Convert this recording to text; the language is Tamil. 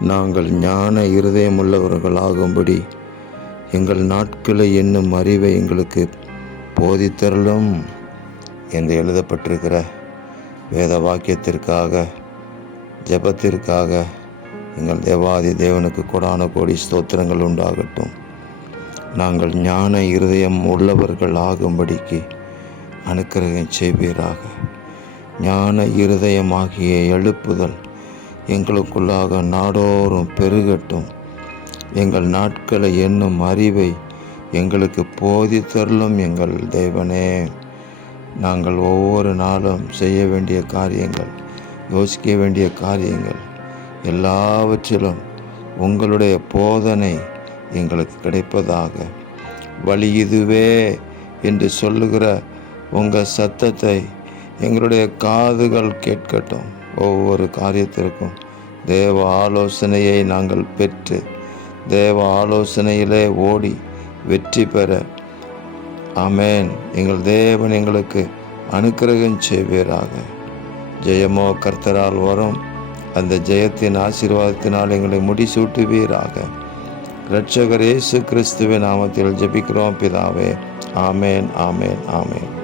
நாங்கள் ஞான இருதயமுள்ளவர்களாகும்படி எங்கள் நாட்களை என்னும் அறிவை எங்களுக்கு போதித்தருளும் என்று எழுதப்பட்டிருக்கிற வேத வாக்கியத்திற்காக ஜெபத்திற்காக எங்கள் தேவாதி தேவனுக்கு கொடான கோடி ஸ்தோத்திரங்கள் உண்டாகட்டும். நாங்கள் ஞான இருதயம் உள்ளவர்கள் ஆகும்படிக்கு அனுக்கிரகம் செய்வீராக. ஞான இருதயமாகிய எழுப்புதல் எங்களுக்குள்ளாக நாடோறும் பெருகட்டும். எங்கள் நாட்களை என்னும் அறிவை எங்களுக்கு போதித்தருளும் எங்கள் தேவனே. நாங்கள் ஒவ்வொரு நாளும் செய்ய வேண்டிய காரியங்கள், யோசிக்க வேண்டிய காரியங்கள் எல்லாவற்றிலும் உங்களுடைய போதனை எங்களுக்கு கிடைப்பதாக. வழி இதுவே என்று சொல்லுகிற உங்கள் சத்தத்தை எங்களுடைய காதுகள் கேட்கட்டும். ஒவ்வொரு காரியத்திற்கும் தேவ ஆலோசனையை நாங்கள் பெற்று தேவ ஆலோசனையிலே ஓடி வெற்றி பெற ஆமென். எங்கள் தேவன் எங்களுக்கு அனுக்கிரகம் செய்வீராக. ஜெயமோ கர்த்தரால் வரும். அந்த ஜெயத்தின் ஆசீர்வாதத்தினால் எங்களை முடிசூட்டுவீராக. இரட்சகர் இயேசு கிறிஸ்துவின் நாமத்தில் ஜெபிக்கிறோம் பிதாவே. ஆமென், ஆமென், ஆமென்.